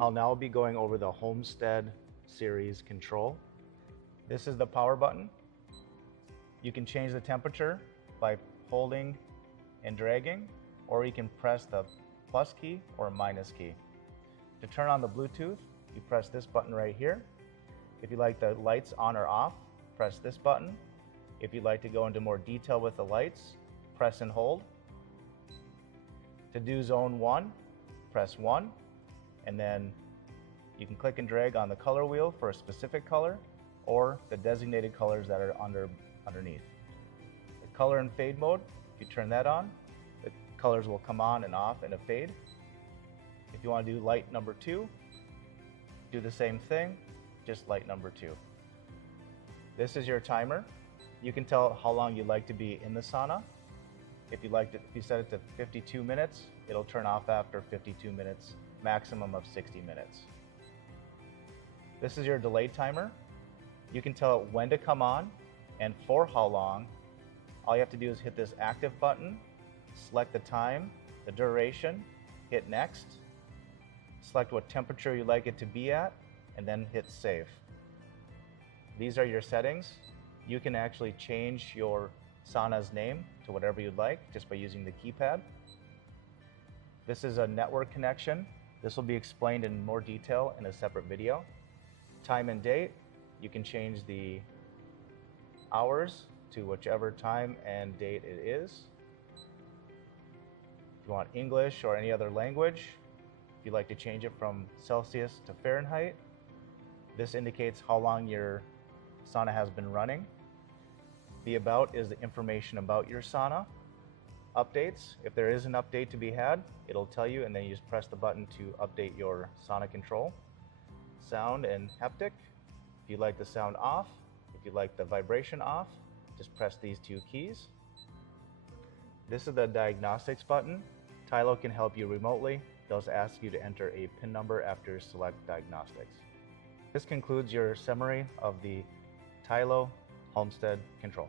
I'll now be going over the Halmstad series control. This is the power button. You can change the temperature by holding and dragging, or you can press the plus key or minus key. To turn on the Bluetooth, you press this button right here. If you like the lights on or off, press this button. If you'd like to go into more detail with the lights, press and hold. To do zone 1, press 1, and then you can click and drag on the color wheel for a specific color or the designated colors that are underneath. The color and fade mode, if you turn that on, the colors will come on and off in a fade. If you want to do light number 2, do the same thing, just light number 2. This is your timer. You can tell how long you'd like to be in the sauna. If you set it to 52 minutes, it'll turn off after 52 minutes, maximum of 60 minutes. This is your delay timer. You can tell it when to come on and for how long. All you have to do is hit this active button, select the time, the duration, hit next, select what temperature you'd like it to be at, and then hit save. These are your settings. You can actually change your sauna's name to whatever you'd like just by using the keypad. This is a network connection. This will be explained in more detail in a separate video. Time and date, you can change the hours to whichever time and date it is. If you want English or any other language, if you'd like to change it from Celsius to Fahrenheit, this indicates how long your sauna has been running. The about is the information about your sauna. Updates, if there is an update to be had, it'll tell you, and then you just press the button to update your sauna control. Sound and haptic, if you'd like the sound off, if you'd like the vibration off, just press these 2 keys. This is the diagnostics button. Tylo can help you remotely. They'll ask you to enter a PIN number after select diagnostics. This concludes your summary of the Tylo Halmstad control.